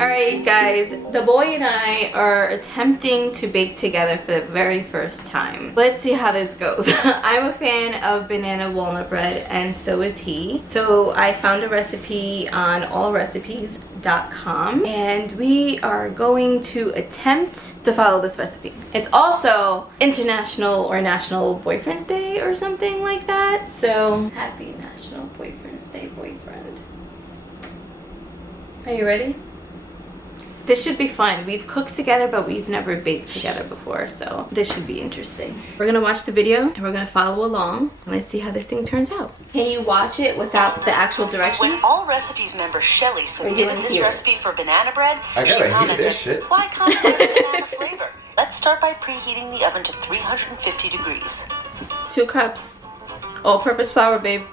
Alright guys, the boy and I are attempting to bake together for the very first time. Let's see how this goes. I'm a fan of banana walnut bread and so is he. So I found a recipe on allrecipes.com and we are going to attempt to follow this recipe. It's also International or National Boyfriend's Day or something like that. So happy National Boyfriend's Day, boyfriend. Are you ready? This should be fun. We've cooked together, but we've never baked together before, so this should be interesting. We're gonna watch the video and we're gonna follow along. Let's see how this thing turns out. Can you watch it without the actual directions? When All Recipes member Shelly submitted this recipe for banana bread, I gotta hear this shit. Why compromise the banana flavor? Let's start by preheating the oven to 350 degrees. 2 cups all-purpose flour, babe.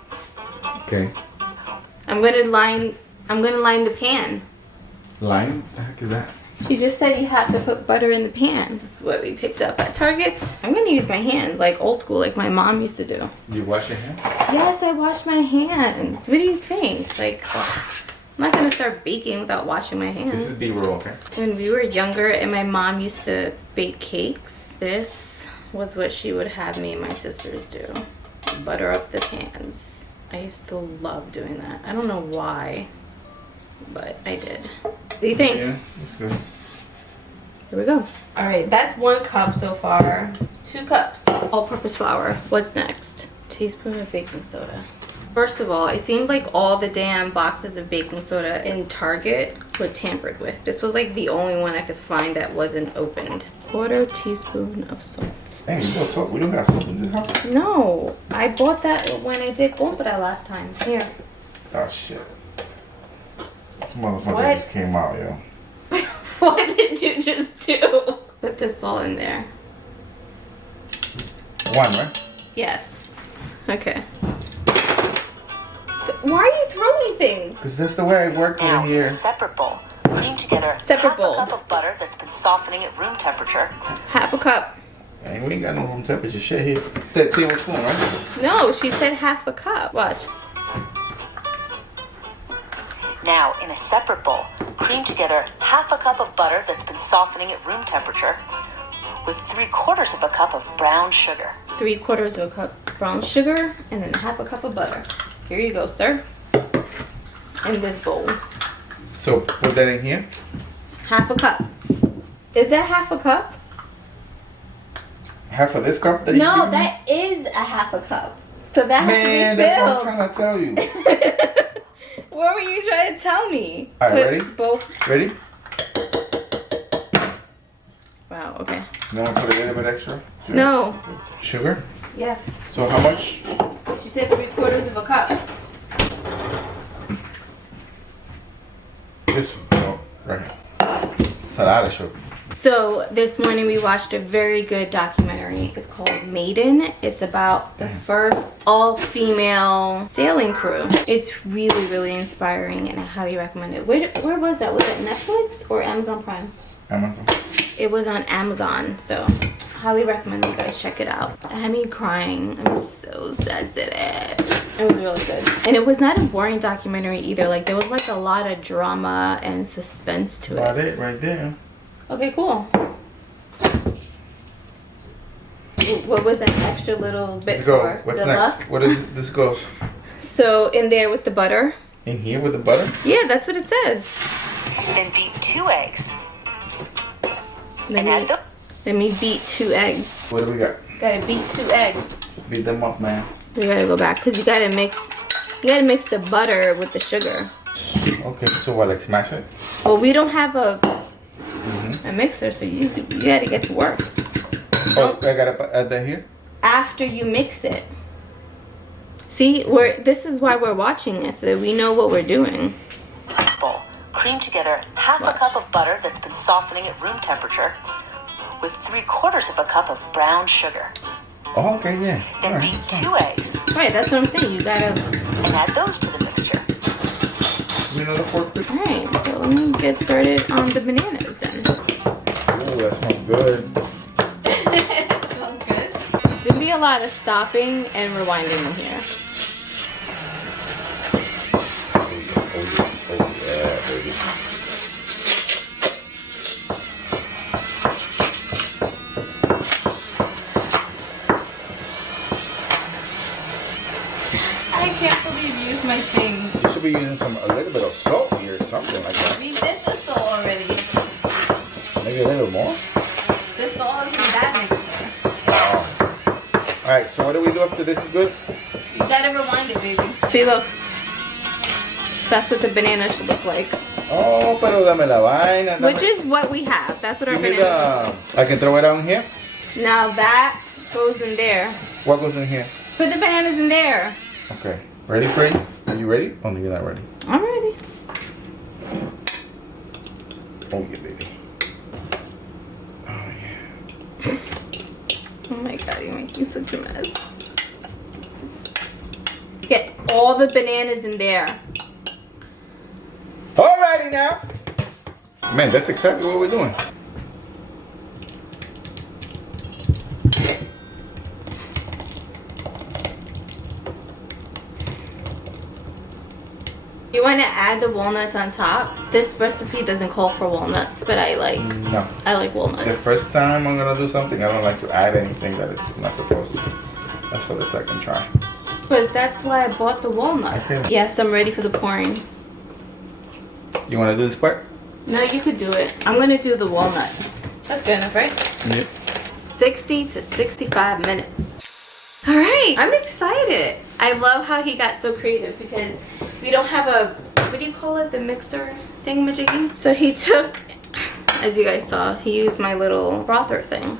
Okay. I'm gonna line the pan. Line? What the heck is that? She just said you have to put butter in the pan. This is what we picked up at Target. I'm gonna use my hands like old school, like my mom used to do. You wash your hands? Yes, I wash my hands. What do you think? Like, ugh, I'm not gonna start baking without washing my hands. This is B-roll, okay? When we were younger and my mom used to bake cakes, this was what she would have me and my sisters do. Butter up the pans. I used to love doing that. I don't know why, but I did. What do you think? Yeah, that's good. Here we go. All right, that's 1 cup so far. 2 cups all-purpose flour. What's next? Teaspoon of baking soda. First of all, it seemed like all the damn boxes of baking soda in Target were tampered with. This was like the only one I could find that wasn't opened. 1/4 teaspoon of salt. Hey, you got salt? We don't got salt in this house? No, I bought that when I did compra last time. Here. Oh, shit. This motherfucker What? just came out, yo. What did you just do? Put the salt in there. 1, right? Yes. Okay. Why are you throwing things? Because that's the way I work Now, in in here. a separate bowl, cream together Separate bowl. half a cup of butter that's been softening at room temperature. 1/2 cup. Hey, we ain't got no room temperature shit here. That tablespoon, right? No, she said 1/2 cup. Watch. Now, in a separate bowl, cream together half a cup of butter that's been softening at room temperature with 3/4 of a cup of brown sugar. 3/4 of a cup brown sugar and then 1/2 cup of butter. Here you go, sir. In this bowl. So, put that in here. 1/2 cup. Is that 1/2 cup? Half of this cup that you No, give me? that is a 1/2 cup. So that Man, has to be that's what I'm filled. trying to tell you. What were you trying to tell me? All right, Put ready? Both. Ready? Wow, okay. You want to put a little bit extra? Sugar? No. Sugar? Yes. So how much? She said 3/4 of a cup. This, no, right here. It's a lot of sugar. So this morning we watched a very good documentary. It's called Maiden. It's about the first all-female sailing crew. It's really, really inspiring and I highly recommend it. Where was that? Was it Netflix or Amazon Prime? Amazon. It was on Amazon, so highly recommend you guys check it out. It had me crying. I'm so sensitive. It was really good. And it was not a boring documentary either. Like there was like a lot of drama and suspense to About it. it right there. Okay, cool. What was an extra little bit Let's go. for? What's the next? luck? What is this goes? So in there with the butter. In here with the butter? Yeah, that's what it says. Then beat 2 eggs. Let And add me beat 2 eggs. What do we got? Gotta beat 2 eggs. Let's beat them up, man. We gotta go back because you gotta mix the butter with the sugar. Okay, so what, like smash it? Well, we don't have a mixer, so you gotta get to work. Oh, I gotta add that here? After you mix it. See, this is why we're watching this, so that we know what we're doing. bowl, cream together half a Watch. cup of butter that's been softening at room temperature with 3/4 of a cup of brown sugar. Oh, okay, yeah. Then Alright, beat that's fine. 2 eggs Right, that's what I'm saying. You gotta. and add those to the mixture. You know the fork, please? Alright, so let me get started on the bananas then. Ooh, that smells good. It smells good. There'll be a lot of stopping and rewinding in here. Oh yeah, baby. I can't believe you used my thing. You should be using a little bit of salt here or something like that. We did the salt already. Maybe a little more. The salt is in that mixture. Oh. Alright, so what do we do after this is good? You gotta rewind it, baby. See, look. That's what the banana should look like. Oh, pero dame la vaina. Dame. Which is what we have. That's what our Give me banana I can throw it on here? Now that goes in there. What goes in here? Put the bananas in there. Okay. Ready, Free? Are you ready? Oh, no, you're not ready. I'm ready. Oh, yeah, baby. Oh, yeah. Oh my god, you're making such a mess. Get all the bananas in there. Alrighty now. Man, that's exactly what we're doing. You want to add the walnuts on top? This recipe doesn't call for walnuts, but I like No. walnuts. The first time I'm gonna do something, I don't like to add anything that is not supposed to. That's for the second try. But that's why I bought the walnuts. Okay. Yes, I'm ready for the pouring. You wanna do this part? No, you could do it. I'm gonna do the walnuts. That's good enough, right? Yeah. 60 to 65 minutes. All right, I'm excited. I love how he got so creative because we don't have a, what do you call it? The mixer thingamajiggy. So he took, as you guys saw, he used my little frother thing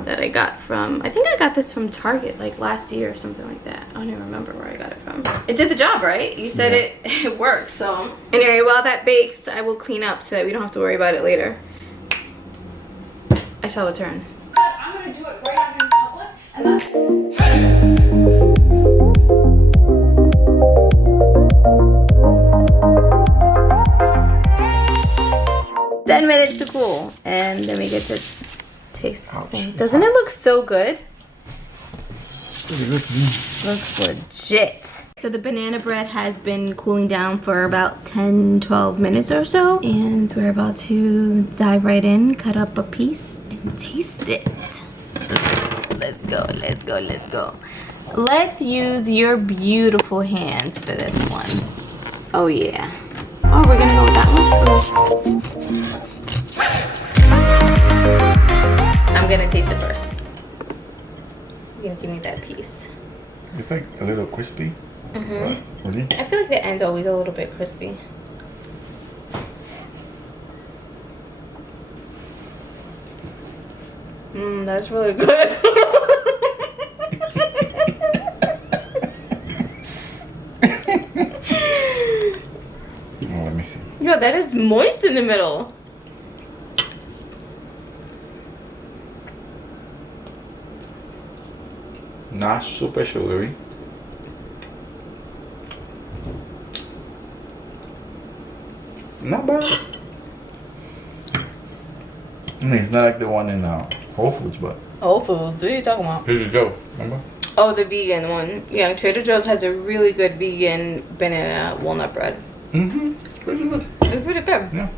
that I got from, I think I got this from Target like last year or something like that. I don't even remember where I got it from. It did the job, right? You said it works, so. Anyway, while that bakes, I will clean up so that we don't have to worry about it later. I shall return. I'm gonna do it right out in public and that's 10 minutes to cool, and then we get to taste this thing. Doesn't it look so good? Looks legit. So the banana bread has been cooling down for about 10-12 minutes or so, and we're about to dive right in, cut up a piece, and taste it. Let's go, let's go, let's go. Let's use your beautiful hands for this one. Oh yeah. Oh, we're gonna go with that one? I'm gonna taste it first. You're gonna give me that piece. It's like a little crispy. Mm-hmm. Really? I feel like the end's always a little bit crispy. That's really good. Oh, let me see. Yeah, that is moist in the middle. Not super sugary. Not bad. I mean, it's not like the one in Whole Foods, but Whole Foods, what are you talking about? here you go. Remember? Oh, the vegan one. Yeah, Trader Joe's has a really good vegan banana walnut bread. Mm-hmm. Pretty good. It's pretty good. Yeah.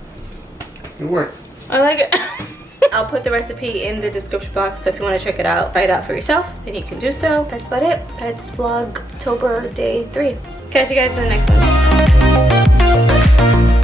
Good work. I like it. I'll put the recipe in the description box, so if you want to check it out, try it out for yourself, then you can do so. That's about it. That's Vlogtober day 3. Catch you guys in the next one.